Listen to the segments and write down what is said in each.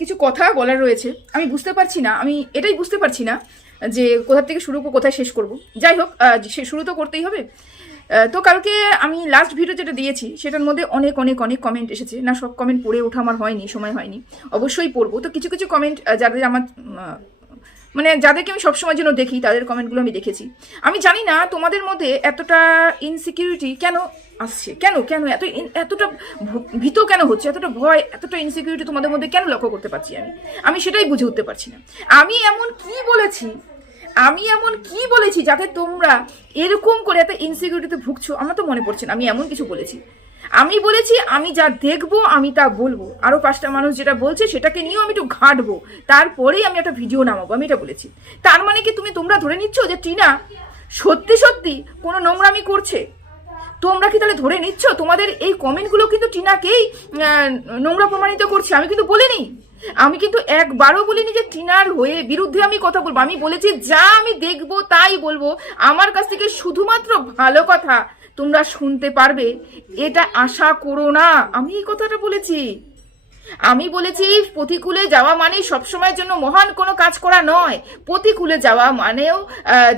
কিছু কথা বলার রয়েছে। আমি বুঝতে পারছি না, আমি এটাই বুঝতে পারছি না যে কোথার থেকে শুরু করব কোথায় শেষ করব। যাই হোক শুরু তো করতেই হবে। তো কালকে আমি লাস্ট ভিডিও যেটা দিয়েছি, সেটার মধ্যে অনেক অনেক অনেক কমেন্ট এসেছে। না, সব কমেন্ট পড়ে ওঠা আমার হয়নি, সময় হয়নি। অবশ্যই পড়ব। তো কিছু কিছু কমেন্ট যাদের আমার মানে যাদেরকে আমি সবসময় জন্য দেখি, তাদের কমেন্টগুলো আমি দেখেছি। আমি জানি না তোমাদের মধ্যে এতটা ইনসিকিউরিটি কেন আসছে? কেন কেন? এত এতটা ভীত কেন হচ্ছে? এতটা ভয়, এতটা ইনসিকিউরিটি তোমাদের মধ্যে কেন লক্ষ্য করতে পারছি আমি? আমি সেটাই বুঝে উঠতে পারছি না। আমি এমন কি বলেছি? আমি এমন কি বলেছি যাতে তোমরা এরকম করে এত ইনসিকিউরিটিতে ভুগছো? আমার তো মনে পড়ছে না, আমি এমন কিছু বলেছি। আমি বলেছি, আমি যা দেখব, আমি তা বলব। আরও পাঁচটা মানুষ যেটা বলছে, সেটাকে নিয়েও আমি একটু ঘাঁটবো। তারপরেই আমি একটা ভিডিও নামাবো, আমি এটা বলেছি। তার মানে কি তুমি তোমরা ধরে নিচ্ছ যে টিনা সত্যি সত্যি কোনো নোংরামি করছে? তোমরা কি তাহলে ধরে নিচ্ছ? তোমাদের এই কমেন্টগুলো কিন্তু টিনাকেই নোংরা প্রমাণিত করছে। আমি কিন্তু বলিনি। আমি কিন্তু একবারও বলিনি যে টিনার হয়ে বিরুদ্ধে আমি কথা বলব। আমি বলেছি, যা আমি দেখব, তাই বলব। আমার কাছ থেকে শুধুমাত্র ভালো কথা তোমরা শুনতে পারবে, এটা আশা করো না। আমি এই কথাটা বলেছি। আমি বলেছি, প্রতিকূলে যাওয়া মানে সবসময়ের জন্য মহান কোনো কাজ করা নয়। প্রতিকূলে যাওয়া মানেও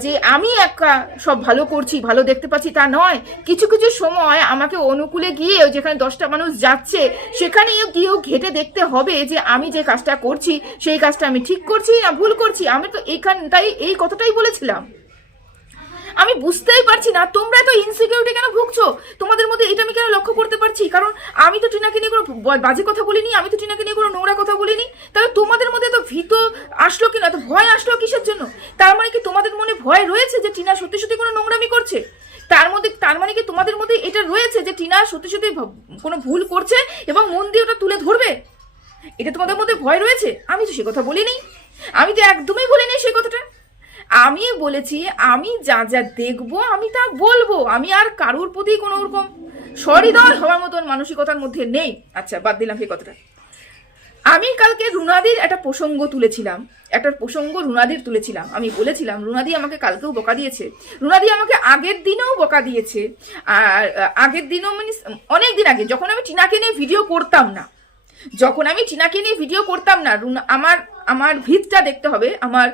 যে আমি একা সব ভালো করছি, ভালো দেখতে পাচ্ছি তা নয়। কিছু কিছু সময় আমাকে অনুকূলে গিয়ে যেখানে দশটা মানুষ যাচ্ছে, সেখানেও গিয়েও ঘেটে দেখতে হবে যে আমি যে কাজটা করছি, সেই কাজটা আমি ঠিক করছি না ভুল করছি। আমি তো এইখানটাই এই কথাটাই বলেছিলাম। আমি বুঝতেই পারছি না, তোমরা তো ইনসিকিউরিটি কেন ভুগছো? তোমাদের মধ্যে এটা আমি কেন লক্ষ্য করতে পারছি? কারণ আমি তো টিনাকে নিয়ে কোনো বাজে কথা বলিনি, আমি তো টিনাকে নিয়ে কোনো নোংরা কথা বলিনি। তাহলে তোমাদের মধ্যে তো ভীত আসলো কিনা? তো ভয় আসলো কিসের জন্য? তার মানে কি তোমাদের মনে ভয় রয়েছে যে টিনা সত্যি সত্যি কোনো নোংরামি করছে? তার মধ্যে, তার মানে কি তোমাদের মধ্যে এটা রয়েছে যে টিনা সত্যি সত্যি কোনো ভুল করছে এবং মন দিয়ে ওটা তুলে ধরবে? এটা তোমাদের মধ্যে ভয় রয়েছে? আমি তো সে কথা বলিনি। আমি তো একদমই বলিনি সেই কথাটা। আমি বলেছি, আমি যা যা দেখব, আমি তা বলব। আমি আর কারুর প্রতি কোনো রকম সহৃদয় হওয়ার মতন মানসিকতার মধ্যে নেই। আচ্ছা বাদ দিলাম সেই কথাটা। আমি কালকে রুনাদির একটা প্রসঙ্গ তুলেছিলাম। একটা প্রসঙ্গ রুনাদির তুলেছিলাম। আমি বলেছিলাম, রুনাদি আমাকে কালকেও বকা দিয়েছে। রুনাদি আমাকে আগের দিনেও বকা দিয়েছে। আর, আগের দিনও মানে অনেক দিন আগে, যখন আমি টিনাকে নিয়ে ভিডিও করতাম না, যখন আমি টিনাকে নিয়ে ভিডিও করতাম না, রুনা, আমার আমার ভিতটা দেখতে হবে, আমার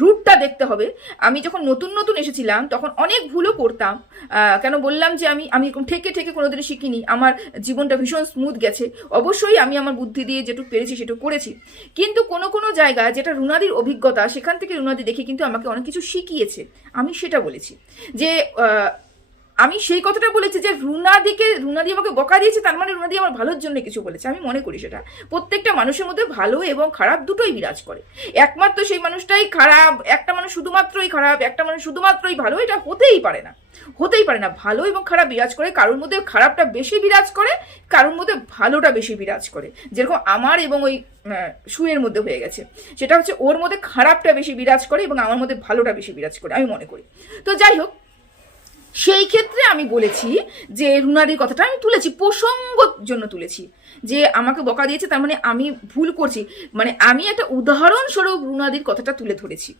রুটটা দেখতে হবে। আমি যখন নতুন নতুন এসেছিলাম, তখন অনেক ভুলও করতাম। কেন বললাম যে আমি আমি ঠেকে ঠেকে কোনোদিনও শিখিনি। আমার জীবনটা ভীষণ স্মুথ গেছে। অবশ্যই আমি আমার বুদ্ধি দিয়ে যেটুকু পেরেছি, সেটুকু করেছি। কিন্তু কোনো কোনো জায়গায় যেটা রুনাদির অভিজ্ঞতা, সেখান থেকে রুনাদি দেখে কিন্তু আমাকে অনেক কিছু শিখিয়েছে। আমি সেটা বলেছি যে আমি সেই কথাটা বলেছি যে রুনাদিকে, রুনাদি আমাকে বকা দিয়েছে, তার মানে রুনাদি আমার ভালোর জন্য কিছু বলেছে। আমি মনে করি সেটা। প্রত্যেকটা মানুষের মধ্যে ভালো এবং খারাপ দুটোই বিরাজ করে। একমাত্র সেই মানুষটাই খারাপ, একটা মানুষ শুধুমাত্রই খারাপ, একটা মানুষ শুধুমাত্রই ভালো, এটা হতেই পারে না। হতেই পারে না। ভালো এবং খারাপ বিরাজ করে, কারোর মধ্যে খারাপটা বেশি বিরাজ করে, কারোর মধ্যে ভালোটা বেশি বিরাজ করে। যেরকম আমার এবং ওই সুয়ের মধ্যে হয়ে গেছে। সেটা হচ্ছে ওর মধ্যে খারাপটা বেশি বিরাজ করে এবং আমার মধ্যে ভালোটা বেশি বিরাজ করে, আমি মনে করি। তো যাই হোক সেই ক্ষেত্রে আমি বলেছি যে রুনাদির কথাটা আমি তুলেছি প্রসঙ্গ জন্য তুলেছি। যে আমাকে বকা দিয়েছে, তার মানে আমি ভুল করছি। মানে আমি একটা উদাহরণস্বরূপ রুনাদির কথাটা তুলে ধরেছি।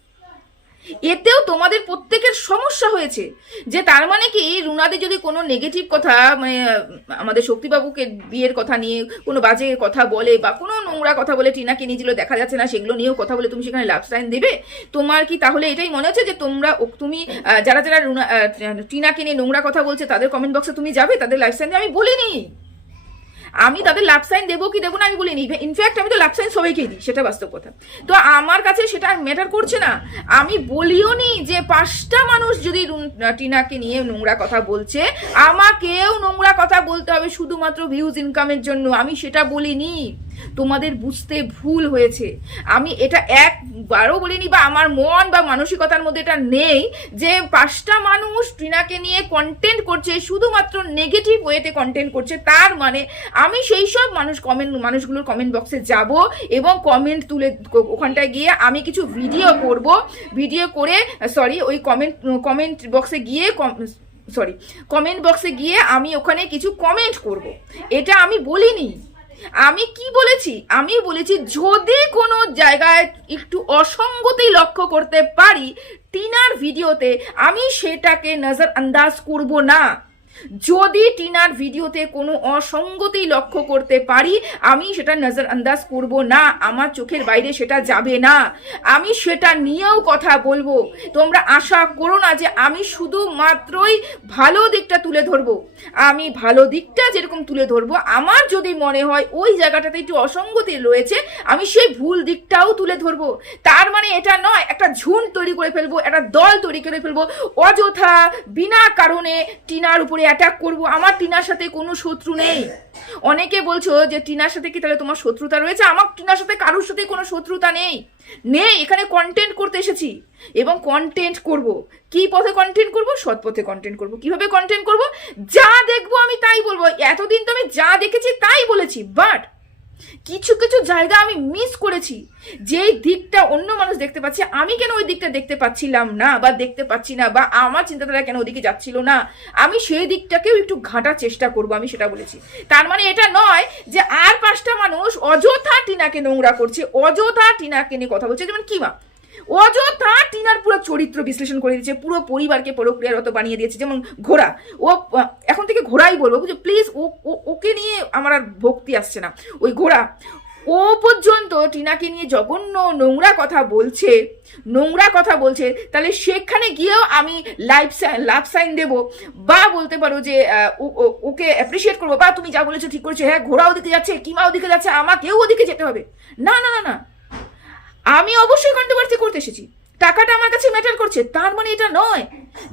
এতেও তোমাদের প্রত্যেকের সমস্যা হয়েছে। যে তার মানে কি, রুনাদি যদি কোনো নেগেটিভ কথা মানে আমাদের শক্তিবাবুকে বিয়ের কথা নিয়ে কোনো বাজে কথা বলে বা কোনো নোংরা কথা বলে, টিনাকে নিয়ে যেগুলো দেখা যাচ্ছে না, সেগুলো নিয়েও কথা বলে তুমি সেখানে লাভ সাইন দেবে? তোমার কি তাহলে এটাই মনে হচ্ছে যে তোমরা তুমি যারা যারা রুনা টিনাকে নিয়ে নোংরা কথা বলছে, তাদের কমেন্ট বক্সে তুমি যাবে? তাদের লাইফ সাইন আমি বলিনি। আমি তাদের লাভ সাইন দেবো কি দেবো না আমি বলিনি। ইনফ্যাক্ট আমি তো লাভ সাইন সবাইকেই দিই, সেটা বাস্তব কথা। তো আমার কাছে সেটা ম্যাটার করছে না। আমি বলিও নি যে পাঁচটা মানুষ যদি টিনাকে নিয়ে নোংরা কথা বলছে, আমাকেও নোংরা কথা বলতে হবে শুধুমাত্র ভিউজ ইনকামের জন্য। আমি সেটা বলিনি। তোমাদের বুঝতে ভুল হয়েছে। আমি এটা একবারও বলিনি বা আমার মন বা মানসিকতার মধ্যে এটা নেই যে পাঁচটা মানুষ টিনাকে নিয়ে কন্টেন্ট করছে, শুধুমাত্র নেগেটিভ ওয়েতে কন্টেন্ট করছে, তার মানে আমি সেই সব মানুষ কমেন্ট মানুষগুলোর কমেন্ট বক্সে যাব এবং কমেন্ট তুলে ওখানটায় গিয়ে আমি কিছু ভিডিও করব। ভিডিও করে সরি ওই কমেন্ট কমেন্ট বক্সে গিয়ে সরি কমেন্ট বক্সে গিয়ে আমি ওখানে কিছু কমেন্ট করব। এটা আমি বলিনি। আমি কি বলেছি? আমি বলেছি যদি কোনো জায়গায় একটু অসঙ্গতি লক্ষ্য করতে পারি, টিনার ভিডিওতে আমি সেটাকে নজর আন্দাজ করব না। যদি টিনার ভিডিওতে কোনো অসঙ্গতি লক্ষ্য করতে পারি, আমি সেটা নজর আন্দাজ করব না। আমার চোখের বাইরে সেটা যাবে না। আমি সেটা নিয়েও কথা বলব। তোমরা আশা করো না যে আমি শুধুমাত্রই ভালো দিকটা তুলে ধরবো। আমি ভালো দিকটা যেরকম তুলে ধরবো, আমার যদি মনে হয় ওই জায়গাটাতে একটু অসঙ্গতি রয়েছে, আমি সেই ভুল দিকটাও তুলে ধরবো। তার মানে এটা নয়, একটা ঝুন তৈরি করে ফেলব, একটা দল তৈরি করে ফেলব। অযথা বিনা কারণে টিনার উপরে অ্যাটাক করব। আমার টিনার সাথে কোনো শত্রু নেই। অনেকে বলছো যে, টিনার সাথে কি তাহলে তোমার শত্রুতা রয়েছে? আমার টিনার সাথে কারোর সাথে কোনো শত্রুতা নেই। নেই, এখানে কন্টেন্ট করতে এসেছি। এবং কন্টেন্ট করব। কি পথে কন্টেন্ট করব? সৎ পথে কন্টেন্ট করব। কীভাবে কন্টেন্ট করব? যা দেখব আমি তাই বলব। এতদিন তো আমি যা দেখেছি তাই বলেছি। বাট কিছু কিছু জায়গা আমি মিস করেছি। যেই দিকটা অন্য মানুষ দেখতে পাচ্ছে, আমি কেন ওই দিকটা দেখতে পাচ্ছিলাম না বা দেখতে পাচ্ছি না বা আমার চিন্তাধারা কেন ওদিকে যাচ্ছিল না? আমি সেই দিকটাকেও একটু ঘাটার চেষ্টা করব, আমি সেটা বলেছি। তার মানে এটা নয় যে আর পাঁচটা মানুষ অযথা টিনাকে নোংরা করছে, অযথা টিনাকে নিয়ে কথা বলছে। যেমন কিমা অযথা টিনার পুরো চরিত্র বিশ্লেষণ করে দিয়েছে, পুরো পরিবারকে প্রক্রিয়ারত বানিয়ে দিয়েছে, যেমন ঘোড়া। ও এখন থেকে ঘোড়াই বলব বুঝছ প্লিজ ও ওকে নিয়ে আমার আর ভক্তি আসছে না। ওই ঘোড়া, ও পর্যন্ত টিনাকে নিয়ে জঘন্য নোংরা কথা বলছে, নোংরা কথা বলছে। তাহলে সেখানে গিয়েও আমি লাইফ লাভ সাইন দেব, বা বলতে পারো যে ওকে অ্যাপ্রিসিয়েট করব, বা তুমি যা বলেছ ঠিক করেছ হ্যাঁ ঘোড়া ওদিকে যাচ্ছে কিমা ওদিকে যাচ্ছে, আমাকেও ওদিকে যেতে হবে। না না না না। আমি অবশ্যই কন্ট্রোভার্সি করতে এসেছি। টাকাটা আমার কাছে ম্যাটার করছে, তার মানে এটা নয়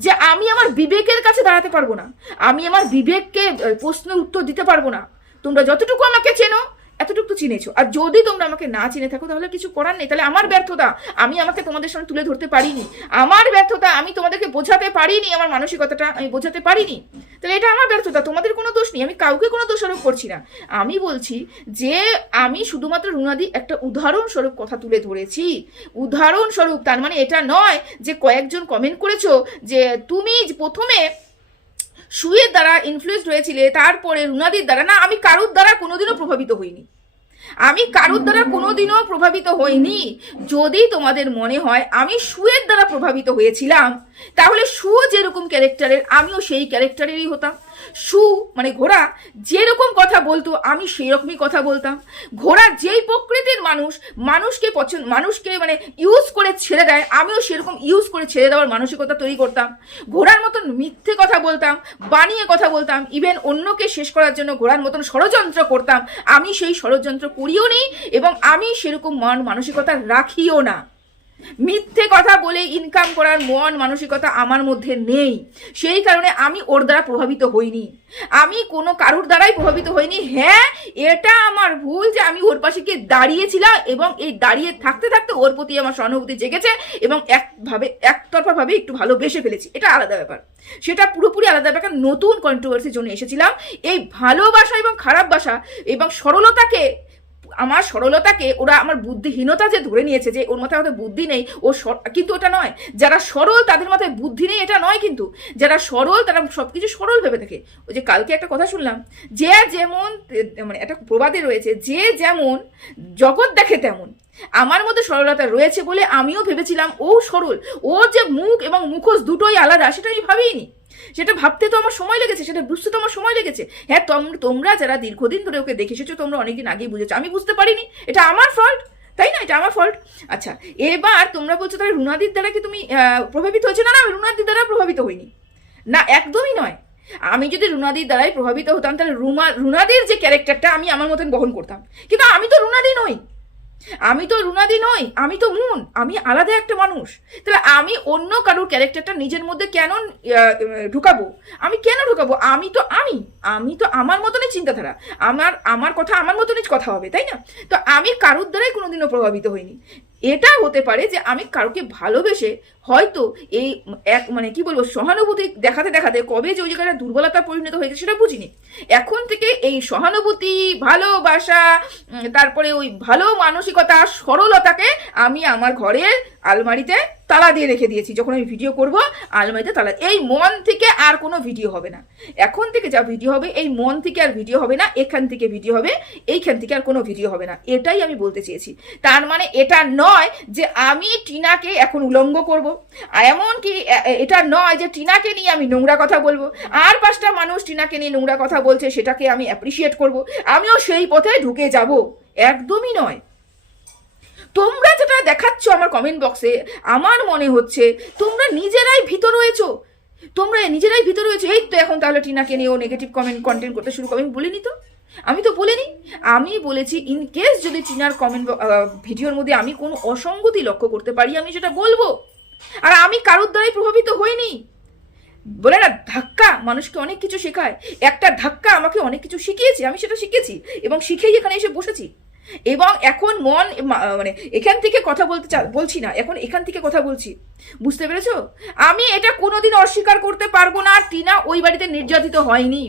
যে আমি আমার বিবেকের কাছে দাঁড়াতে পারব না। আমি আমার বিবেককে প্রশ্নের উত্তর দিতে পারব না। তোমরা যতটুকু আমাকে চেনো এতটুকু তো চিনেছো। আর যদি তোমরা আমাকে না চিনে থাকো, তাহলে কিছু করার নেই। তাহলে আমার ব্যর্থতা আমি আমাকে তোমাদের সামনে তুলে ধরতে পারিনি। আমার ব্যর্থতা আমি তোমাদেরকে বোঝাতে পারিনি, আমার মানসিকতাটা আমি বোঝাতে পারিনি। তাহলে এটা আমার ব্যর্থতা, তোমাদের কোনো দোষ নেই, আমি কাউকে কোনো দোষারোপ করছি না। আমি বলছি যে আমি শুধুমাত্র রুনাদি একটা উদাহরণস্বরূপ কথা তুলে ধরেছি। উদাহরণস্বরূপ, তার মানে এটা নয় যে কয়েকজন কমেন্ট করেছ যে তুমি প্রথমে সুয়ের দ্বারা ইনফ্লুয়েসড হয়েছিলে, তারপরে রুনাদির দ্বারা, না, আমি কারুর দ্বারা কোনোদিনও প্রভাবিত হইনি। আমি কারুর দ্বারা কোনোদিনও প্রভাবিত হইনি। যদি তোমাদের মনে হয় আমি সুয়ের দ্বারা প্রভাবিত হয়েছিলাম, তাহলে সু যেরকম ক্যারেক্টারের, আমিও সেই ক্যারেক্টারেরই হতাম। সু মানে ঘোড়া, যেরকম কথা বলতো, আমি সেই রকমই কথা বলতাম। ঘোড়া যেই প্রকৃতির মানুষ, মানুষকে পছন্দ, মানুষকে মানে ইউজ করে ছেড়ে দেয়, আমিও সেরকম ইউজ করে ছেড়ে দেওয়ার মানসিকতা তৈরি করতাম। ঘোড়ার মতন মিথ্যে কথা বলতাম, বানিয়ে কথা বলতাম ইভেন অন্যকে শেষ করার জন্য ঘোড়ার মতন ষড়যন্ত্র করতাম। আমি সেই ষড়যন্ত্র করিও নি এবং আমি সেরকম মন মানসিকতা রাখিও না। মিথ্যে কথা বলে ইনকাম করার মন মানসিকতা আমার মধ্যে নেই। সেই কারণে আমি ওর দ্বারা প্রভাবিত হইনি। আমি কোনো কারুর দ্বারাই প্রভাবিত হইনি। হ্যাঁ এটা আমার ভুল যে আমি ওর পাশে গিয়ে দাঁড়িয়েছিলাম এবং এই দাঁড়িয়ে থাকতে থাকতে ওর প্রতি আমার সহানুভূতি জেগেছে এবং একভাবে, একতরফাভাবে একটু ভালোবেসে ফেলেছি। এটা আলাদা ব্যাপার। সেটা পুরোপুরি আলাদা ব্যাপার। নতুন কন্ট্রোভার্সির জন্য এসেছিলাম। এই ভালোবাসা এবং খারাপ বাসা এবং সরলতাকে আমার সরলতাকে, ওরা আমার বুদ্ধিহীনতা যে ধরে নিয়েছে যে ওর মাথায় হয়তো বুদ্ধি নেই, ও কিন্তু ওটা নয়। যারা সরল তাদের মাথায় বুদ্ধি নেই, এটা নয় কিন্তু। যারা সরল তারা সব কিছু সরল ভেবে থাকে ওই যে কালকে একটা কথা শুনলাম, যে যেমন মানে একটা প্রবাদে রয়েছে, যে যেমন জগৎ দেখে তেমন। আমার মধ্যে সরলতা রয়েছে বলে আমিও ভেবেছিলাম ও সরল। ও যে মুখ এবং মুখোশ দুটোই আলাদা, সেটা আমি ভাবিনি সেটা ভাবতে তো আমার সময় লেগেছে, সেটা বুঝতে তো আমার সময় লেগেছে। হ্যাঁ তোমরা যারা দীর্ঘদিন ধরে ওকে দেখে এসেছ, তোমরা অনেকদিন আগেই বুঝেছ, আমি বুঝতে পারিনি, এটা আমার ফল্ট তাই না? এটা আমার ফল্ট আচ্ছা এবার তোমরা বলছো তাহলে রুনাদির দ্বারা কি তুমি প্রভাবিত হয়েছো? না না আমি রুনাদির দ্বারা প্রভাবিত হইনি। না, একদমই নয়। আমি যদি রুনাদির দ্বারাই প্রভাবিত হতাম, তাহলে রুমা, রুনাদির যে ক্যারেক্টারটা আমি আমার মতন বহন করতাম। কিন্তু আমি তো রুনাদি নই। আমি তো রুনাদি নই, আমি তো মুন, আমি আলাদা একটা মানুষ। তাহলে আমি অন্য কারোর ক্যারেক্টারটা নিজের মধ্যে কেন ঢুকাবো? আমি কেন ঢুকাবো? আমি তো আমি আমি তো আমার মতনই চিন্তাধারা। আমার আমার কথা আমার মতনই কথা হবে, তাই না? তো আমি কারোর দ্বারাই কোনোদিনও প্রভাবিত হইনি। এটা হতে পারে যে আমি কারোকে ভালোবেসে হয়তো এই এক মানে কি বলব, সহানুভূতি দেখাতে দেখাতে কবে যে ওই জায়গাটা দুর্বলতা পরিণত হয়েছে সেটা বুঝিনি। এখন থেকে এই সহানুভূতি, ভালোবাসা তারপরে ওই ভালো মানসিকতা, সরলতাকে আমি আমার ঘরের আলমারিতে তালা দিয়ে রেখে দিয়েছি। যখন আমি ভিডিও করব, আলমারিতে তালা, এই মন থেকে আর কোনো ভিডিও হবে না। এখন থেকে যা ভিডিও হবে, এই মন থেকে আর ভিডিও হবে না, এখান থেকে ভিডিও হবে, এইখান থেকে আর কোনো ভিডিও হবে না। এটাই আমি বলতে চেয়েছি। তার মানে এটা নয় যে আমি টিনাকে এখন উলঙ্গ করব। এমনকি এটা নয় যে টিনাকে নিয়ে আমি নোংরা কথা বলব। আর পাঁচটা মানুষ টিনাকে নিয়ে নোংরা কথা বলছে, সেটাকে আমি অ্যাপ্রিসিয়েট করব। আমিও সেই পথে ঢুকে যাব। একদমই নয়। তোমরা যেটা দেখাচ্ছ আমার কমেন্ট বক্সে আমার মনে হচ্ছে তোমরা নিজেরাই ভিতর রয়েছো। তোমরা নিজেরাই ভিতর রয়েছো। এই তো এখন তাহলে টিনাকে নিয়েও নেগেটিভ কমেন্ট কন্টেন্ট করতে শুরু করো। আমি বলিনি তো। আমি তো বলিনি। আমি বলেছি ইন কেস যদি টিনার কমেন্ট ভিডিওর মধ্যে আমি কোনো অসঙ্গতি লক্ষ্য করতে পারি, আমি সেটা বলব। আর আমি কারোর দ্বারাই প্রভাবিত হইনি। বলে না, ধাক্কা মানুষকে অনেক কিছু শেখায়। একটা ধাক্কা আমাকে অনেক কিছু শিখিয়েছে। আমি সেটা শিখেছি এবং শিখেই এখানে এসে বসেছি। এবং এখন মন মানে এখান থেকে কথা বলতে বলছি না, এখন এখান থেকে কথা বলছি। বুঝতে পেরেছ? আমি এটা কোনোদিন অস্বীকার করতে পারব না, টিনা ওই বাড়িতে নির্যাতিত হয়নি।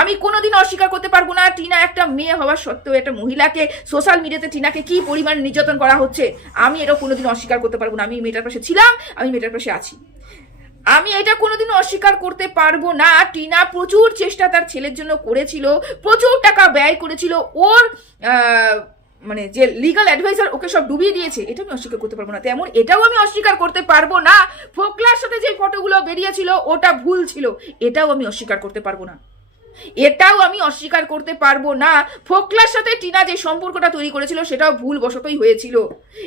আমি কোনোদিন অস্বীকার করতে পারব না, টিনা একটা মেয়ে হওয়ার সত্ত্বেও একটা মহিলাকে সোশ্যাল মিডিয়াতে টিনাকে কি পরিমাণ নির্যাতন করা হচ্ছে, আমি এটা কোনোদিন অস্বীকার করতে পারব না। আমি মেয়েটার পাশে ছিলাম, আমি মেয়েটার পাশে আছি। আমি এটা কোনোদিনও অস্বীকার করতে পারব না, টিনা প্রচুর চেষ্টা তার ছেলের জন্য করেছিল, প্রচুর টাকা ব্যয় করেছিল, ওর মানে যে লিগাল অ্যাডভাইজার ওকে সব ডুবিয়ে দিয়েছে, এটা আমি অস্বীকার করতে পারব না। তেমন এটাও আমি অস্বীকার করতে পারব না। ফোকলার সাথে যে ফটোগুলো বেরিয়েছিল, ওটা ভুল ছিল, এটাও আমি অস্বীকার করতে পারব না। এটাও আমি অস্বীকার করতে পারব না। ফোকলার সাথে টিনা যে সম্পর্কটা তৈরি করেছিল সেটাও ভুল বশতই হয়েছিল।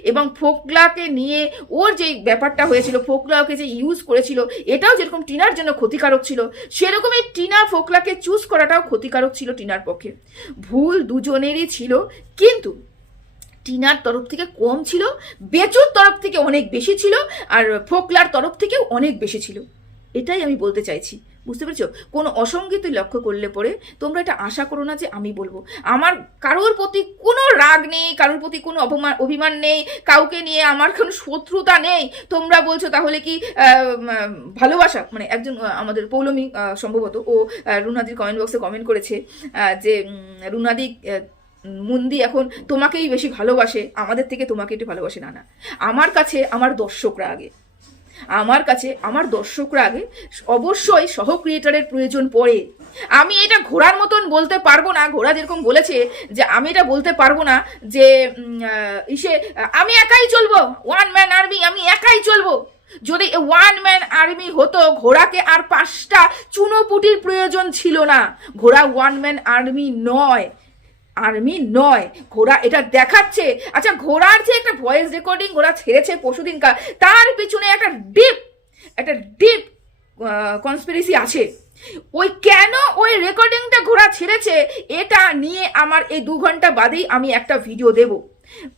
এবং ফোকলাকে নিয়ে ওর যে ব্যাপারটা হয়েছিল, ফোকলা ওকে যে ইউজ করেছিল, এটাও যেরকম টিনার জন্য ক্ষতিকারক ছিল, সেরকমই টিনা ফোকলাকে চুজ করাটাও ক্ষতিকারক ছিল টিনার পক্ষে। ভুল দুজনেরই ছিল, কিন্তু টিনার তরফ থেকে কম ছিল, বেচুর তরফ থেকে অনেক বেশি ছিল, আর ফোকলার তরফ থেকেও অনেক বেশি ছিল। এটাই আমি বলতে চাইছি। বুঝতে পেরেছ? কোনো অসঙ্গতি লক্ষ্য করলে পরে তোমরা এটা আশা করো না যে আমি বলব। আমার কারোর প্রতি কোনো রাগ নেই, কারোর প্রতি কোনো অপমান, অভিমান নেই, কাউকে নিয়ে আমার কোনো শত্রুতা নেই। তোমরা বলছো তাহলে কি ভালোবাসা? মানে একজন আমাদের পৌলমী সম্ভবত ও রুনাদির কমেন্ট বক্সে কমেন্ট করেছে যে রুনাদি মুন্দি এখন তোমাকেই বেশি ভালোবাসে, আমাদের থেকে তোমাকে একটু ভালোবাসে, না না। আমার কাছে, আমার দর্শকরা আগে। আমার কাছে, আমার দর্শকরা আগে অবশ্যই সহ ক্রিয়েটারের প্রয়োজন পড়ে। আমি এটা ঘোড়ার মতন বলতে পারব না, ঘোড়া যেরকম বলেছে যে আমি এটা বলতে পারব না যে ইসে, আমি একাই চলবো ওয়ান ম্যান আর্মি আমি একাই চলবো। যদি ওয়ান ম্যান আর্মি হতো, ঘোড়াকে আর পাঁচটা চুনোপুটির প্রয়োজন ছিল না। ঘোড়া ওয়ান ম্যান আর্মি নয়। আর্মি নয়। ঘোড়া এটা দেখাচ্ছে। আচ্ছা ঘোড়ার যে একটা ভয়েস রেকর্ডিং ঘোড়া ছেড়েছে পশুদিনকার তার পিছনে একটা ডিপ একটা ডিপ কনস্পিরেসি আছে। ওই কেন ওই রেকর্ডিংটা ঘোড়া ছেড়েছে? এটা নিয়ে আমার এই দু ঘণ্টা বাদেই আমি একটা ভিডিও দেব।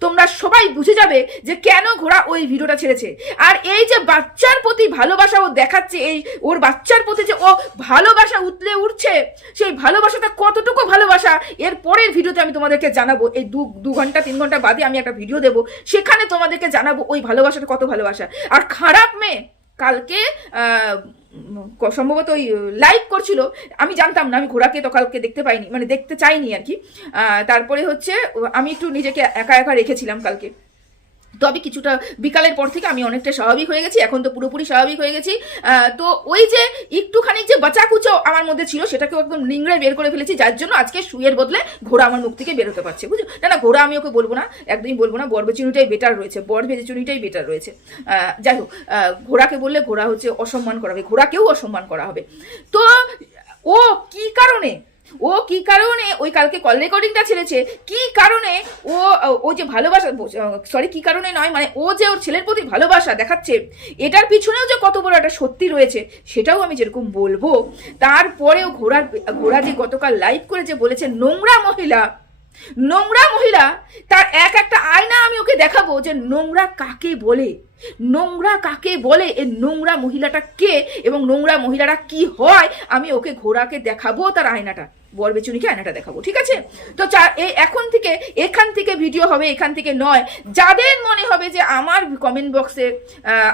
তোমরা সবাই বুঝে যাবে যে কেন ঘোড়া ওই ভিডিওটা ছেড়েছে। আর এই যে বাচ্চার প্রতি ভালোবাসা ও দেখাচ্ছে, এই ওর বাচ্চার প্রতি যে ও ভালোবাসা উতলে উঠছে, সেই ভালোবাসাটা কতটুকু ভালোবাসা, এর পরের ভিডিওতে আমি তোমাদেরকে জানাব। এই দু দু ঘণ্টা, তিন ঘণ্টা বাদে আমি একটা ভিডিও দেবো, সেখানে তোমাদেরকে জানাব ওই ভালোবাসাটা কত ভালোবাসা। আর খারাপ মেয়ে, কালকে সম্ভবত ওই লাইক করছিল। আমি জানতাম না, আমি ঘোড়াকে তো কালকে দেখতে পাইনি মানে দেখতে চাইনি আর কি। তারপরে হচ্ছে আমি একটু নিজেকে একা একা রেখেছিলাম কালকে। তবে কিছুটা বিকালের পর থেকে আমি অনেকটা স্বাভাবিক হয়ে গেছি, এখন তো পুরোপুরি স্বাভাবিক হয়ে গেছি। তো ওই যে একটুখানি যে বাঁচাকুচো আমার মধ্যে ছিল, সেটাকেও একদম নিংড়ে বের করে ফেলেছি, যার জন্য আজকে শুয়ের বদলে ঘোড়া আমার মুখ থেকে বেরোতে পারছে, বুঝছ? না না, ঘোড়া আমি ওকে বলব না, একদমই বলব না, বরবেচুনিটাই বেটার রয়েছে বরবেচুনিটাই বেটার রয়েছে। যাই হোক ঘোড়াকে বললে ঘোড়া হচ্ছে অসম্মান করা হবে, ঘোড়াকেও অসম্মান করা হবে। তো ও কি কারণে ও কি কারণে, ওই কালকে কল রেকর্ডিংটা ছেড়েছে, কি কারণে ও ও যে ভালোবাসা সরি কি কারণে নয় মানে ও যে ওর ছেলের প্রতি ভালোবাসা দেখাচ্ছে, এটার পিছনেও যে কত বড় একটা সত্যি রয়েছে, সেটাও আমি যেরকম বলব। তারপরেও ঘোড়ার, ঘোড়া যে গতকাল লাইভ করে যে বলেছে, নোংরা মহিলা নোংরা মহিলা, তার এক একটা আয়না আমি ওকে দেখাবো যে নোংরা কাকে বলে? নোংরা কাকে বলে? এ নোংরা মহিলাটা কে? এবং নোংরা মহিলারা কি হয়? আমি ওকে ঘোড়াকে দেখাবো তার আয়নাটা। বরবেচুনিকে আয়নাটা দেখাবো, ঠিক আছে? তো এখন থেকে, এখান থেকে ভিডিও হবে, এখান থেকে নয়। যাদের মনে হবে যে আমার কমেন্ট বক্সে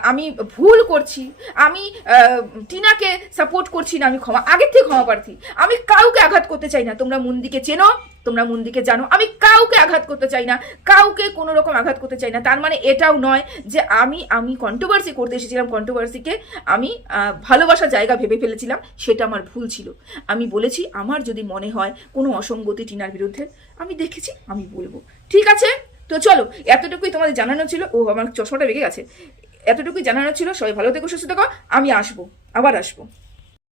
আমি ভুল করছি, আমি টিনাকে সাপোর্ট করছি না, আমি ক্ষমা, আগের থেকে ক্ষমা প্রার্থী। আমি কাউকে আঘাত করতে চাই না। তোমরা মন্দিকে চেনো, তোমরা মন্দিকে জানো। আমি কাউকে আঘাত করতে চাই না, কাউকে কোনো রকম আঘাত করতে চাই না। তার মানে এটাও নয় যে আমি আমি কন্ট্রোভার্সি করতে এসেছিলাম কন্ট্রোভার্সিকে আমি ভালোবাসা ভালোবাসার জায়গা ভেবে ফেলেছিলাম, সেটা আমার ভুল ছিল। আমি বলেছি, আমার যদি মনে হয় কোনো অসঙ্গতি টিনার বিরুদ্ধে, আমি দেখেছি, আমি বলব। ঠিক আছে? তো চলো, এতটুকুই তোমাদের জানানো ছিল। ও আমার চশমাটা রেগে গেছে। এতটুকুই জানানো ছিল। সবাই ভালো থেকো, সুস্থ থাকো। আমি আসব, আবার আসব।